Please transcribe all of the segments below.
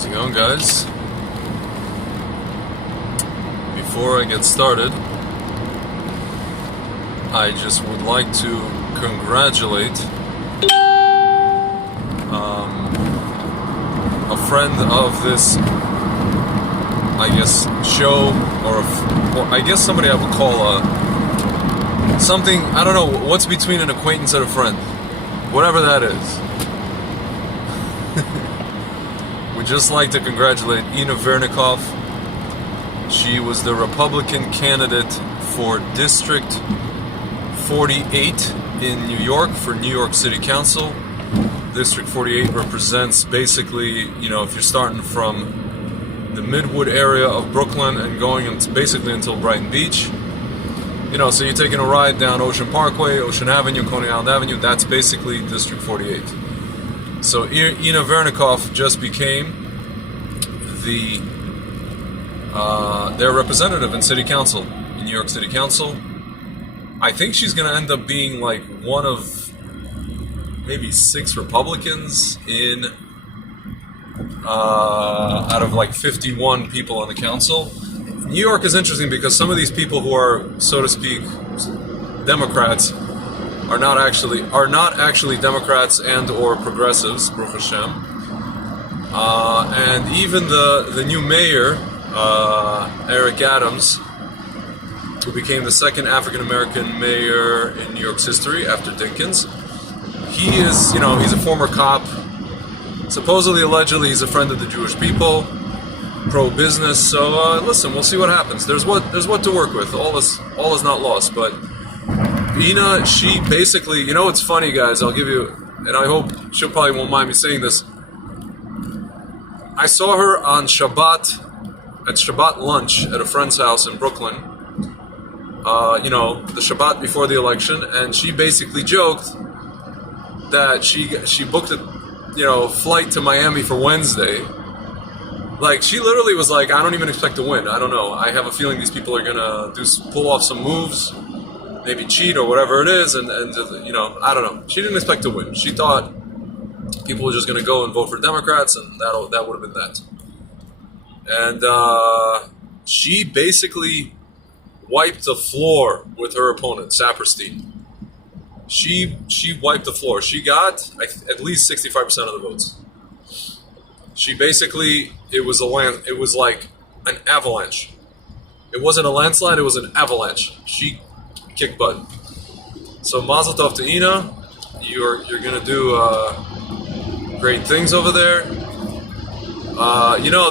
How's it going, guys? Before I get started, I just would like to congratulate a friend of this, I guess, show, or I guess somebody I would call something, I don't know, what's between an acquaintance and a friend? Whatever that is. We'd just like to congratulate Ina Vernikov. She was the Republican candidate for District 48 in New York for New York City Council. District 48 represents basically, if you're starting from the Midwood area of Brooklyn and going basically until Brighton Beach. So you're taking a ride down Ocean Parkway, Ocean Avenue, Coney Island Avenue. That's basically District 48. So Ina Vernikov just became their representative in City Council, in New York City Council. I think she's going to end up being like one of maybe 6 Republicans in out of like 51 people on the council. New York is interesting because some of these people who are, so to speak, Democrats are not actually Democrats and or progressives, Baruch Hashem. And even the new mayor, Eric Adams, who became the second African American mayor in New York's history after Dinkins. He is, he's a former cop. Supposedly, allegedly, he's a friend of the Jewish people, pro-business. So listen, we'll see what happens. There's what to work with. All is not lost. But Ina, she basically, it's funny, guys. I'll give you, and I hope she'll probably won't mind me saying this. I saw her on Shabbat, at Shabbat lunch at a friend's house in Brooklyn. The Shabbat before the election, and she basically joked that she booked a, flight to Miami for Wednesday. Like, she literally was like, I don't even expect to win. I don't know. I have a feeling these people are gonna pull off some moves, maybe cheat or whatever it is, and I don't know. She didn't expect to win. She thought people were just gonna go and vote for Democrats, and that would have been that. And she basically wiped the floor with her opponent, Saperstein. She wiped the floor. She got at least 65% of the votes. She basically, it was like an avalanche. It wasn't a landslide, it was an avalanche. She kicked butt. So mazel tov to Ina. You're gonna do great things over there.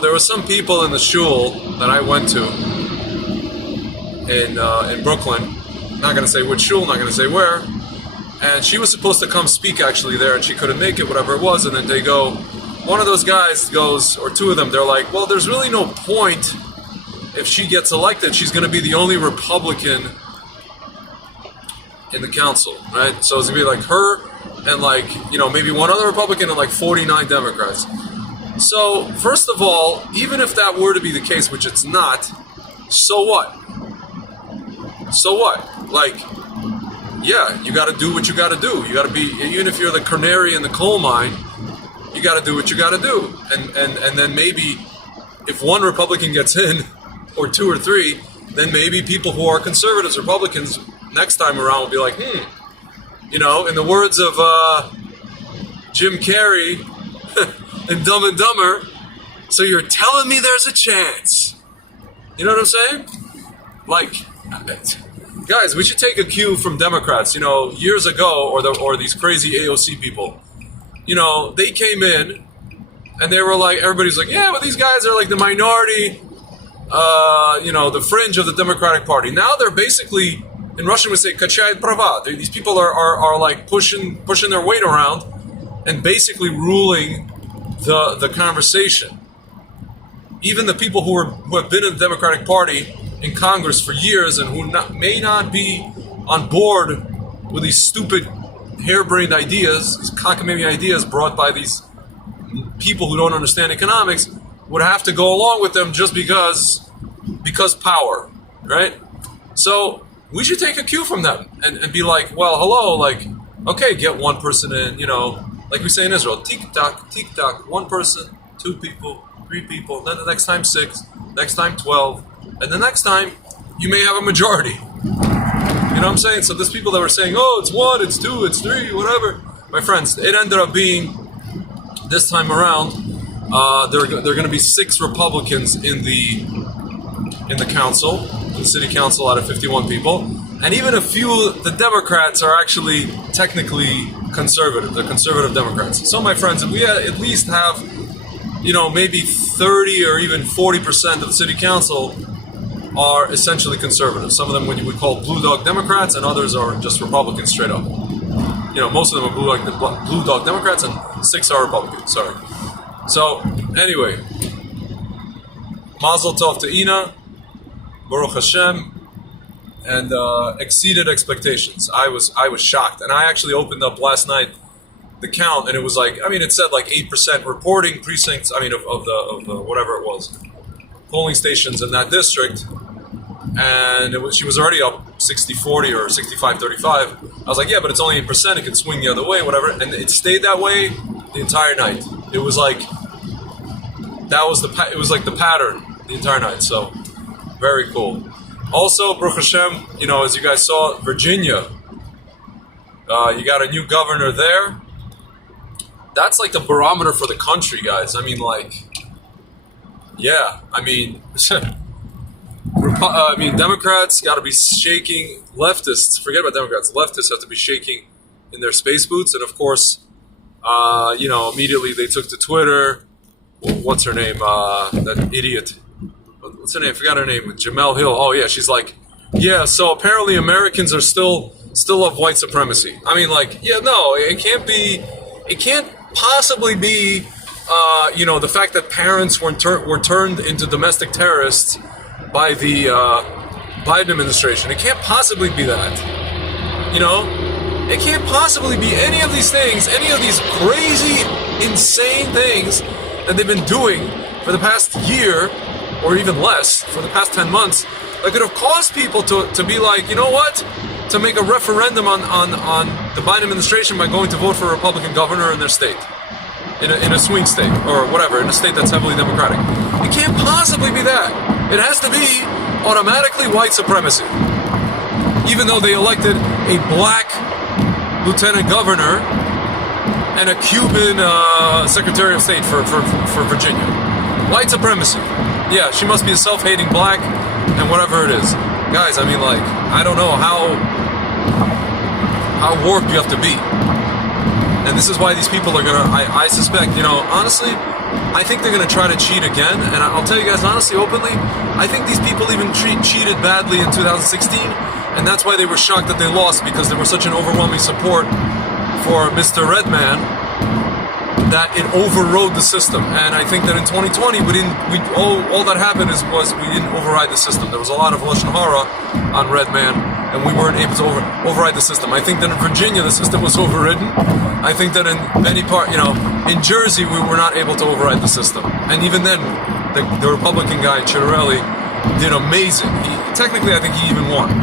There were some people in the shul that I went to in Brooklyn. Not gonna say which shul, not gonna say where. And she was supposed to come speak actually there, and she couldn't make it, whatever it was. And then they go, one of those guys goes, or two of them, they're like, well, there's really no point if she gets elected. She's going to be the only Republican in the council, right? So it's going to be like her and maybe one other Republican and 49 Democrats. So, first of all, even if that were to be the case, which it's not, so what? So what? Yeah, you got to do what you got to do. You got to be, even if you're the canary in the coal mine, you got to do what you got to do. And then maybe if one Republican gets in, or 2 or 3, then maybe people who are conservatives, Republicans, next time around will be like, in the words of Jim Carrey in Dumb and Dumber, so you're telling me there's a chance. You know what I'm saying? Guys, we should take a cue from Democrats. Years ago, or these crazy AOC people. They came in, and they were like, everybody's like, yeah, but these guys are like the minority, the fringe of the Democratic Party. Now they're basically, in Russian we say, kachayat prava. These people are like pushing their weight around, and basically ruling the conversation. Even the people who have been in the Democratic Party in Congress for years and who may not be on board with these stupid harebrained ideas, these cockamamie ideas brought by these people who don't understand economics, would have to go along with them just because power, right? So we should take a cue from them and be like, well, hello, okay, get one person in, like we say in Israel, tick-tock, one person, 2 people, 3 people, then the next time 6, next time 12, and the next time you may have a majority. You know what I'm saying? So there's people that were saying, oh, it's 1, it's 2, it's 3, whatever. My friends, it ended up being, this time around, there are going to be 6 Republicans in the council, in the city council, out of 51 people, and even a few, the Democrats are actually technically conservative. They're conservative Democrats. So, my friends, if we at least have, maybe 30 or even 40% of the city council are essentially conservative. Some of them you would call blue dog Democrats, and others are just Republicans straight up. Most of them are blue dog Democrats, and 6 are Republicans. Sorry. So, anyway, Mazel Tov to Ina, Baruch Hashem, and exceeded expectations. I was shocked, and I actually opened up last night the count, and it was like, it said like 8% reporting precincts. Of the whatever it was, polling stations in that district, and she was already up 60-40 or 65-35. I was like, yeah, but it's only 8%. It can swing the other way, whatever, and it stayed that way the entire night. It was like it was like the pattern the entire night. So very cool. Also, Baruch Hashem, as you guys saw, Virginia, you got a new governor there. That's like the barometer for the country, guys. Democrats got to be shaking. Leftists, forget about Democrats. Leftists have to be shaking in their space boots. And of course, immediately they took to Twitter. What's her name? That idiot. What's her name? I forgot her name. Jamel Hill. Oh yeah, she's like, yeah. So apparently Americans are still of white supremacy. No, it can't be. It can't possibly be. The fact that parents were turned into domestic terrorists by the Biden administration. It can't possibly be that. It can't possibly be any of these things, any of these crazy, insane things that they've been doing for the past year, or even less, for the past 10 months, that could have caused people to be like, you know what? To make a referendum on the Biden administration by going to vote for a Republican governor in their state. In a swing state, or whatever, in a state that's heavily Democratic. It can't possibly be that. It has to be automatically white supremacy. Even though they elected a black lieutenant governor and a Cuban secretary of state for Virginia. White supremacy. Yeah, she must be a self-hating black and whatever it is. Guys, I don't know how warped you have to be. And this is why these people are gonna, I suspect, honestly, I think they're gonna try to cheat again. And I'll tell you guys honestly, openly, I think these people even cheated badly in 2016. And that's why they were shocked that they lost, because there was such an overwhelming support for Mr. Redman that it overrode the system. And I think that in 2020, all that happened was we didn't override the system. There was a lot of Lashon Hara on Redman, and we weren't able to override the system. I think that in Virginia, the system was overridden. I think that in many part, in Jersey, we were not able to override the system. And even then, the Republican guy, Ciarelli, did amazing. Technically, I think he even won.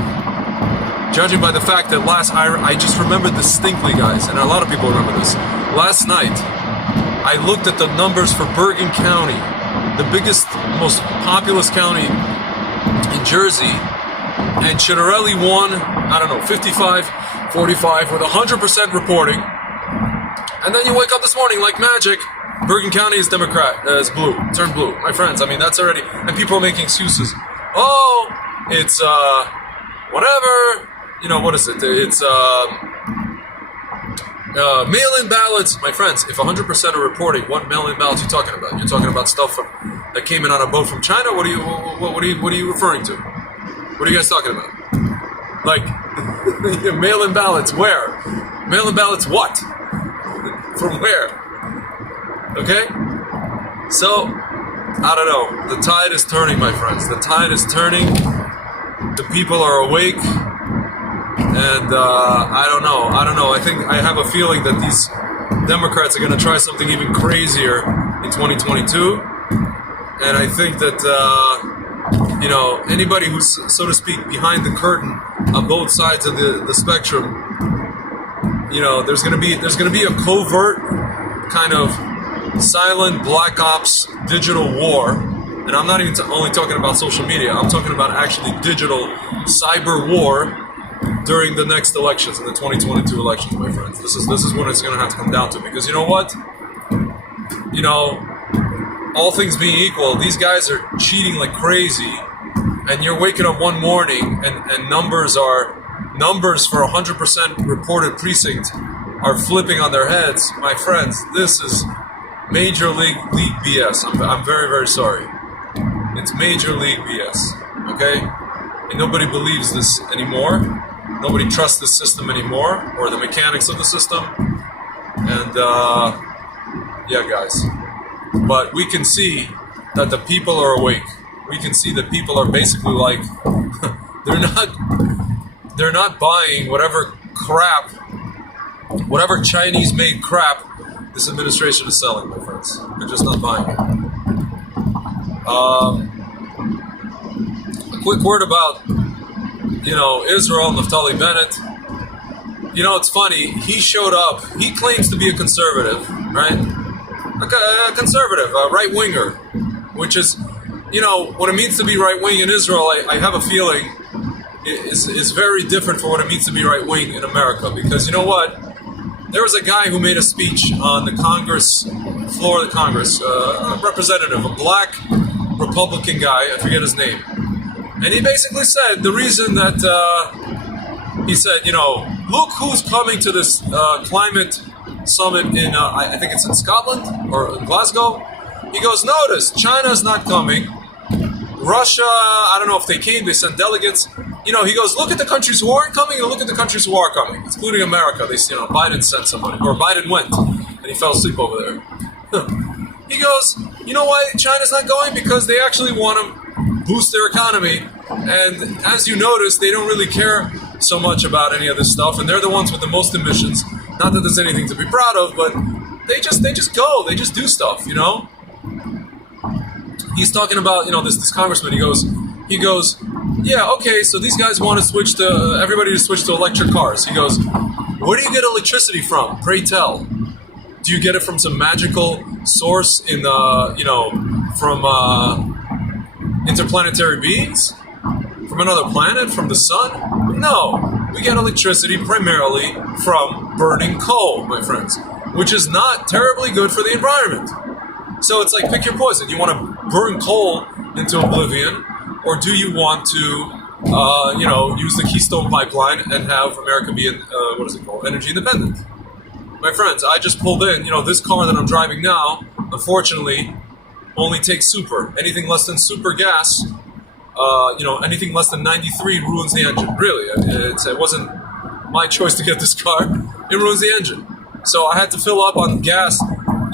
Judging by the fact that I just remember distinctly, guys, and a lot of people remember this. Last night, I looked at the numbers for Bergen County, the biggest, most populous county in Jersey, and Ciarelli won, 55-45 with 100% reporting. And then you wake up this morning like magic, Bergen County is blue, turned blue. My friends, that's already, and people are making excuses. Oh, it's, whatever, what is it? It's, mail-in ballots. My friends, if 100% are reporting, what mail-in ballots are you talking about? You're talking about stuff that came in on a boat from China? What are you referring to? What are you guys talking about? Mail-in ballots, where? Mail-in ballots what? From where? Okay? So, I don't know. The tide is turning, my friends. The tide is turning. The people are awake. And I don't know. I have a feeling that these Democrats are going to try something even crazier in 2022. And I think that, anybody who's, so to speak, behind the curtain on both sides of the spectrum, there's going to be a covert kind of silent black ops digital war, and I'm not even only talking about social media, I'm talking about actually digital cyber war during the next elections, in the 2022 elections, my friends. This is what it's going to have to come down to, because you know what? You know, all things being equal, these guys are cheating like crazy, and you're waking up one morning and numbers for 100% reported precinct are flipping on their heads. My friends, this is major league BS. I'm very, very sorry. It's major league BS, okay? And nobody believes this anymore. Nobody trusts the system anymore, or the mechanics of the system. And, yeah, guys. But we can see that the people are awake. We can see that people are basically like, they're not buying whatever crap, whatever Chinese-made crap this administration is selling, my friends. They're just not buying it. A quick word about, Israel, Naftali Bennett. It's funny. He showed up. He claims to be a conservative, right? A conservative, a right-winger, which is, what it means to be right-wing in Israel, I have a feeling, is very different from what it means to be right-wing in America. Because you know what? There was a guy who made a speech on the Congress, floor of the Congress, a representative, a black Republican guy, I forget his name. And he basically said the reason that, he said, look who's coming to this climate summit in, I think it's in Scotland or in Glasgow. He goes, notice, China's not coming. Russia, I don't know if they came, they sent delegates. He goes, look at the countries who aren't coming and look at the countries who are coming, including America. Biden sent somebody, or Biden went, and he fell asleep over there. He goes, you know why China's not going? Because they actually want to boost their economy. And as you notice, they don't really care so much about any of this stuff, and they're the ones with the most emissions. Not that there's anything to be proud of, but they just go, they just do stuff, He's talking about, this congressman, he goes, yeah, okay, so these guys want to everybody to switch to electric cars. He goes, where do you get electricity from? Pray tell. Do you get it from some magical source in from interplanetary beings? From another planet? From the sun? No. We get electricity primarily from burning coal, my friends, which is not terribly good for the environment. So it's like, pick your poison. You want to burn coal into oblivion, or do you want to, use the Keystone Pipeline and have America be, energy independent? My friends, I just pulled in, this car that I'm driving now, unfortunately, only takes super. Anything less than super gas, anything less than 93 ruins the engine. Really, it wasn't my choice to get this car. It ruins the engine. So I had to fill up on gas.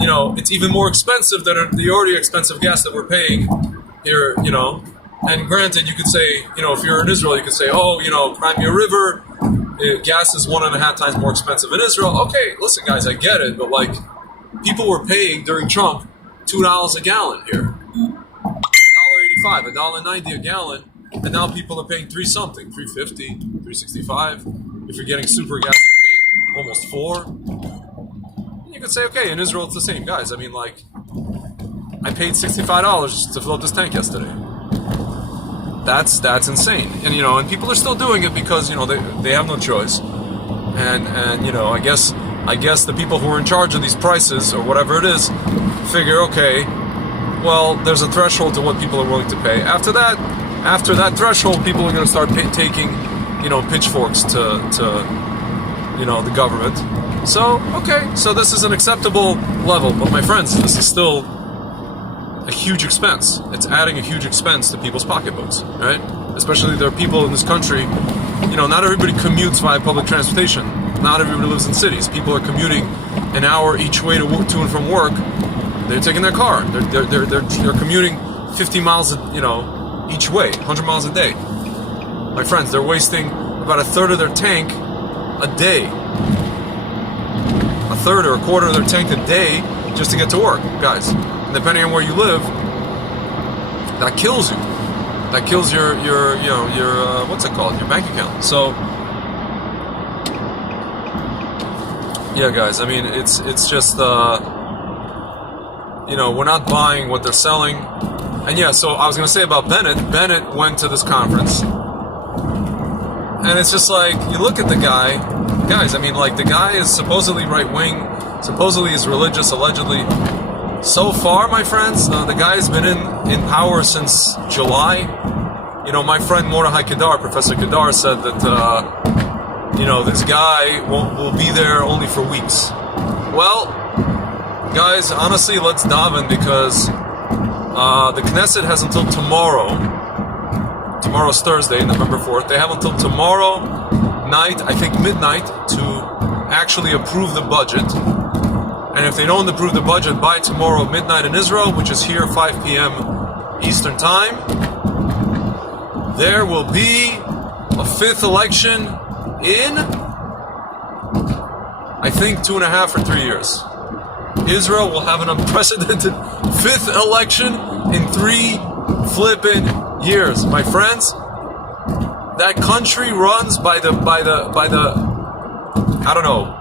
It's even more expensive than the already expensive gas that we're paying here, And granted, you could say, if you're in Israel, you could say, Crimea River, gas is 1.5 times more expensive in Israel. Okay, listen, guys, I get it, but people were paying during Trump $2 a gallon here, $1.85, $1.90 a gallon, and now people are paying $3-something, $3.50, $3.65. If you're getting super gas, you're paying almost $4. You could say, okay, in Israel it's the same, guys. I mean, I paid $65 to fill up this tank yesterday. That's insane, and people are still doing it because they have no choice, and I guess the people who are in charge of these prices or whatever it is figure, okay, well, there's a threshold to what people are willing to pay. After that threshold, people are going to start taking pitchforks to the government. So okay, so this is an acceptable level, but my friends, this is still a huge expense. It's adding a huge expense to people's pocketbooks, right? Especially there are people in this country, not everybody commutes via public transportation. Not everybody lives in cities. People are commuting an hour each way to and from work. They're taking their car. They're commuting 50 miles, each way, 100 miles a day. My friends, they're wasting about a third of their tank a day. A third or a quarter of their tank a day just to get to work, guys. And depending on where you live, that kills you. That kills your what's it called? Your bank account. So, yeah, guys. I mean, it's just we're not buying what they're selling. And yeah, so I was going to say about Bennett. Bennett went to this conference. And it's just like, you look at the guy. Guys, I mean, like, the guy is supposedly right-wing. Supposedly is religious, allegedly. So far, my friends, the guy's been in power since July. My friend Mordechai Kedar, Professor Kedar, said that, this guy will be there only for weeks. Well, guys, honestly, let's daven, because the Knesset has until tomorrow. Tomorrow's Thursday, November 4th. They have until tomorrow night, I think midnight, to actually approve the budget. And if they don't approve the budget by tomorrow midnight in Israel, which is here 5 p.m. Eastern Time, there will be a fifth election in, I think, 2.5 or 3 years. Israel will have an unprecedented fifth election in 3 flippin' years. My friends, that country runs by the I don't know,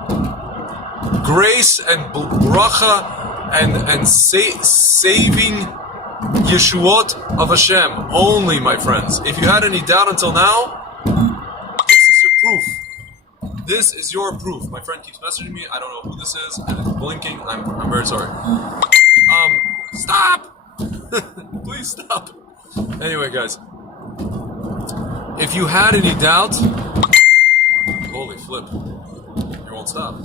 grace and bracha and saving Yeshuot of Hashem only, my friends. If you had any doubt until now, this is your proof. This is your proof. My friend keeps messaging me. I don't know who this is, and it's blinking. I'm very sorry. Stop! Please stop. Anyway, guys, if you had any doubt, holy flip, they won't stop.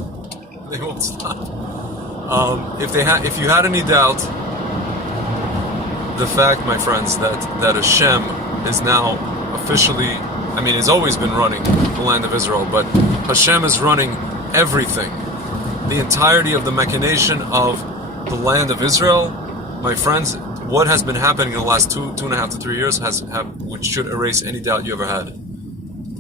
They won't stop. If you had any doubt, the fact, my friends, that Hashem is now officially, I mean, has always been running the land of Israel, but Hashem is running everything. The entirety of the machination of the land of Israel, my friends, what has been happening in the last 2.5 to 3 years which should erase any doubt you ever had,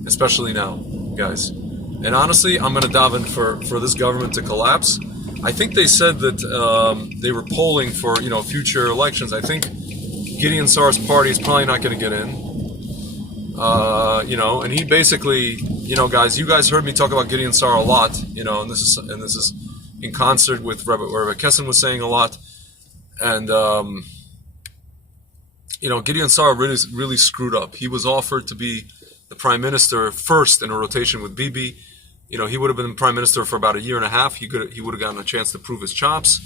especially now, guys. And honestly, I'm going to daven for this government to collapse. I think they said that they were polling for future elections. I think Gideon Sar's party is probably not going to get in. And he basically, guys, you guys heard me talk about Gideon Sar a lot, and this is in concert with Rabbi Kessin was saying a lot, and Gideon Sar really screwed up. He was offered to be the prime minister first in a rotation with Bibi. He would have been prime minister for about 1.5 years. He would have gotten a chance to prove his chops,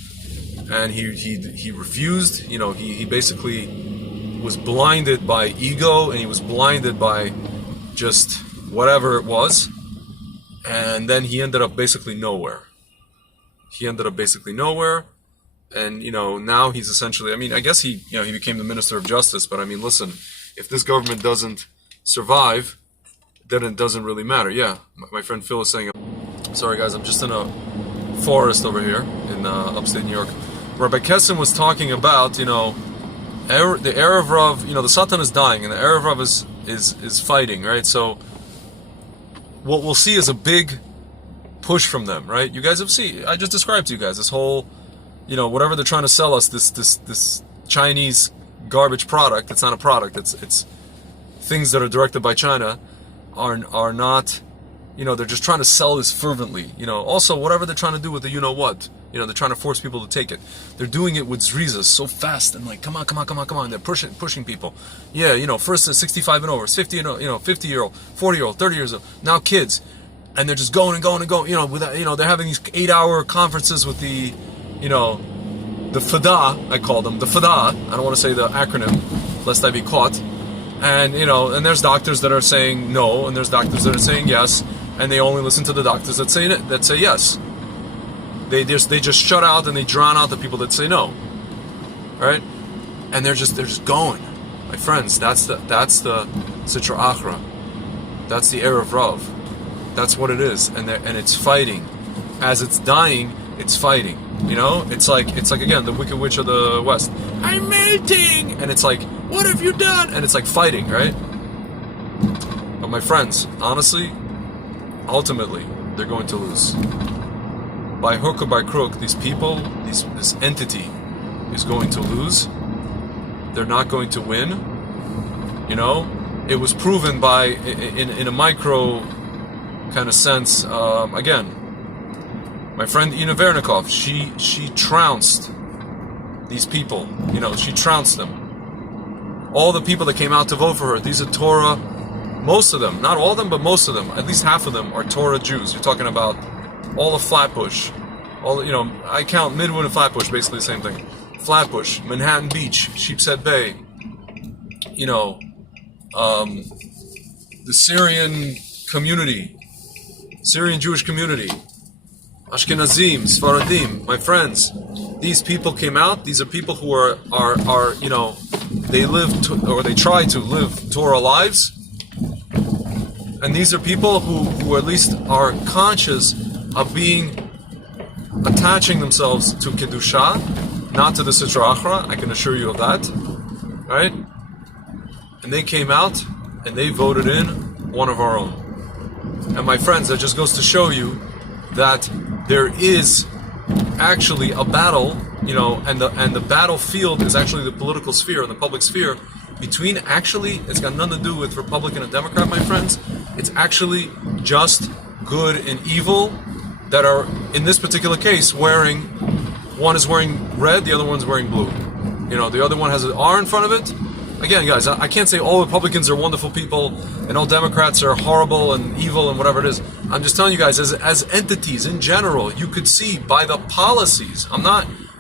and he refused. He basically was blinded by ego, and he was blinded by just whatever it was, and then he ended up basically nowhere. And now he's essentially, I mean, I guess he became the Minister of Justice, but I mean, listen, if this government doesn't survive, then it doesn't really matter. Yeah, my friend Phil is saying, sorry guys, I'm just in a forest over here in upstate New York. Rabbi Kessin was talking about, the Erev Rav, the Satan is dying, and the Erev Rav is fighting, right? So what we'll see is a big push from them, right? You guys have seen, I just described to you guys this whole, whatever they're trying to sell us, this Chinese garbage product. It's not a product. It's things that are directed by China are not, they're just trying to sell this fervently. Also whatever they're trying to do with the what. They're trying to force people to take it. They're doing it with zrizas so fast and like, come on. They're pushing people. Yeah, first 65 and over, 50 and 50-year-old, 40-year-old, 30 years old. Now kids, and they're just going and going and going. They're having these 8-hour conferences with the Fada, I call them the Fada. I don't want to say the acronym, lest I be caught. And and there's doctors that are saying no, and there's doctors that are saying yes, and they only listen to the doctors that say yes. They just shut out and they drown out the people that say no, right? And they're just going, my friends. That's the Sitra Achra. That's the Erev Rav. That's what it is, and it's fighting. As it's dying, it's fighting. It's like again the Wicked Witch of the West. I'm melting, and it's like, what have you done? And it's like fighting, right? But my friends, honestly, ultimately, they're going to lose. By hook or by crook, these people, this entity, is going to lose. They're not going to win. It was proven by in a micro kind of sense. Again, my friend Ina Vernikov, she trounced these people. She trounced them. All the people that came out to vote for her, these are Torah, most of them, not all of them, but most of them, at least half of them are Torah Jews. You're talking about all of Flatbush, I count Midwood and Flatbush, basically the same thing. Flatbush, Manhattan Beach, Sheepshead Bay, the Syrian community, Syrian Jewish community, Ashkenazim, Sfaradim, my friends. These people came out. These are people who are they live or they try to live Torah lives, and these are people who at least are conscious of attaching themselves to Kedusha, not to the Sitra Achra. I can assure you of that, right? And they came out and they voted in one of our own. And my friends, that just goes to show you that there is actually a battle, and the battlefield is actually the political sphere and the public sphere between, it's got nothing to do with Republican and Democrat, my friends. It's actually just good and evil that are, in this particular case, one is wearing red, the other one's wearing blue. The other one has an R in front of it. Again, guys, I can't say all Republicans are wonderful people and all Democrats are horrible and evil and whatever it is. I'm just telling you guys, as entities in general, you could see by the policies.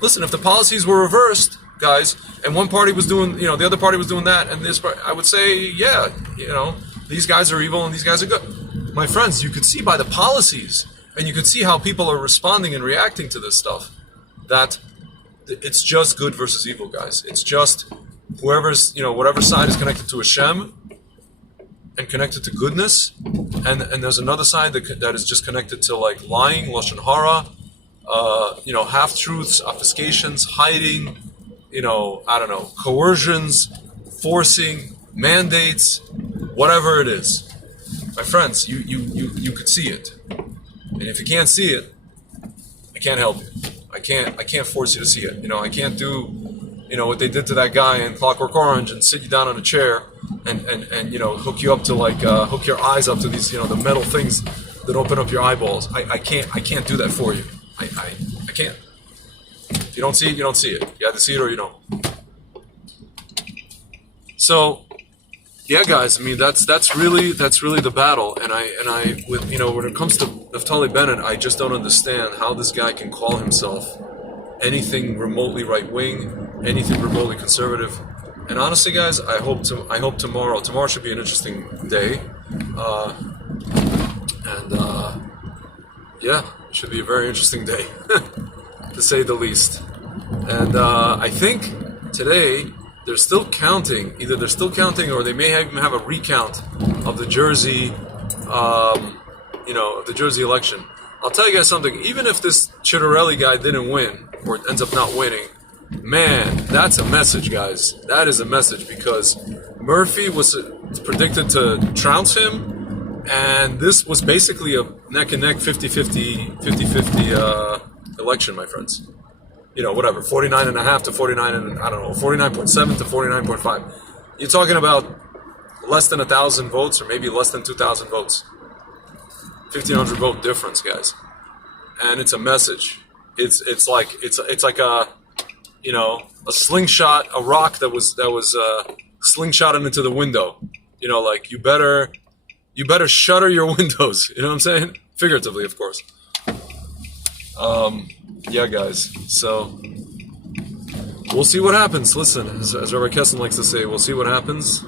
Listen, if the policies were reversed, guys, and one party was doing, the other party was doing that, and this part, I would say, yeah, these guys are evil and these guys are good. My friends, you could see by the policies, and you could see how people are responding and reacting to this stuff, that it's just good versus evil, guys. It's just whoever's, whatever side is connected to Hashem and connected to goodness, and there's another side that is just connected to like lying, lashon hara, half-truths, obfuscations, hiding, coercions, forcing, mandates, whatever it is. My friends, you could see it. And if you can't see it, I can't help you. I can't force you to see it. I can't do what they did to that guy in Clockwork Orange and sit you down on a chair and hook you up to hook your eyes up to these the metal things that open up your eyeballs. I can't do that for you. I can't. If you don't see it, you don't see it. You either see it or you don't. So yeah, guys, that's really the battle, and I when it comes to Naftali Bennett, I just don't understand how this guy can call himself anything remotely right wing, anything remotely conservative. And honestly, guys, I hope tomorrow should be an interesting day, yeah, it should be a very interesting day, to say the least. And I think today they're still counting. Either they're still counting, or they may even have a recount of the Jersey, of the Jersey election. I'll tell you guys something. Even if this Chittorelli guy didn't win, or ends up not winning, man, that's a message, guys. That is a message, because Murphy was predicted to trounce him, and this was basically a neck-and-neck 50-50 election, my friends. 49.5 to 49, and 49.7 to 49.5. You're talking about less than 1,000 votes, or maybe less than 2,000 votes. 1,500 vote difference, guys. And it's a message. It's like a a slingshot, a rock that was slingshotted into the window. You better shutter your windows. You know what I'm saying? Figuratively, of course. Yeah, guys. So we'll see what happens. Listen, as Rabbi Kessin likes to say, we'll see what happens.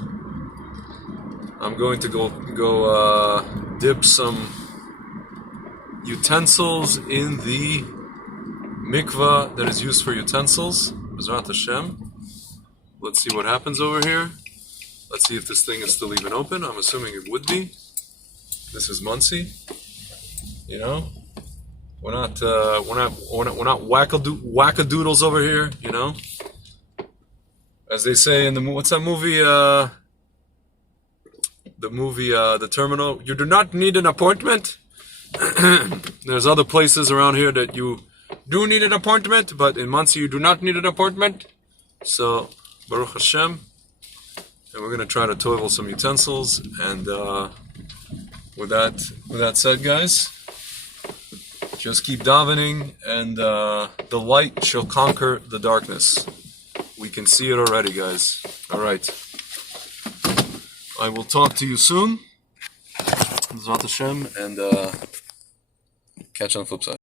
I'm going to go dip some utensils in the mikvah that is used for utensils. B'ezrat Hashem. Let's see what happens over here. Let's see if this thing is still even open. I'm assuming it would be. This is Muncie. We're not wackadoodles over here. As they say in what's that movie? The movie The Terminal. You do not need an appointment. There's other places around here that you do need an appointment, but in Muncie you do not need an appointment. So Baruch Hashem, and we're gonna try to toivel some utensils. And with that said, guys, Just keep davening, and the light shall conquer the darkness. We can see it already, guys. All right. I will talk to you soon. Zvat Hashem, and catch you on the flip side.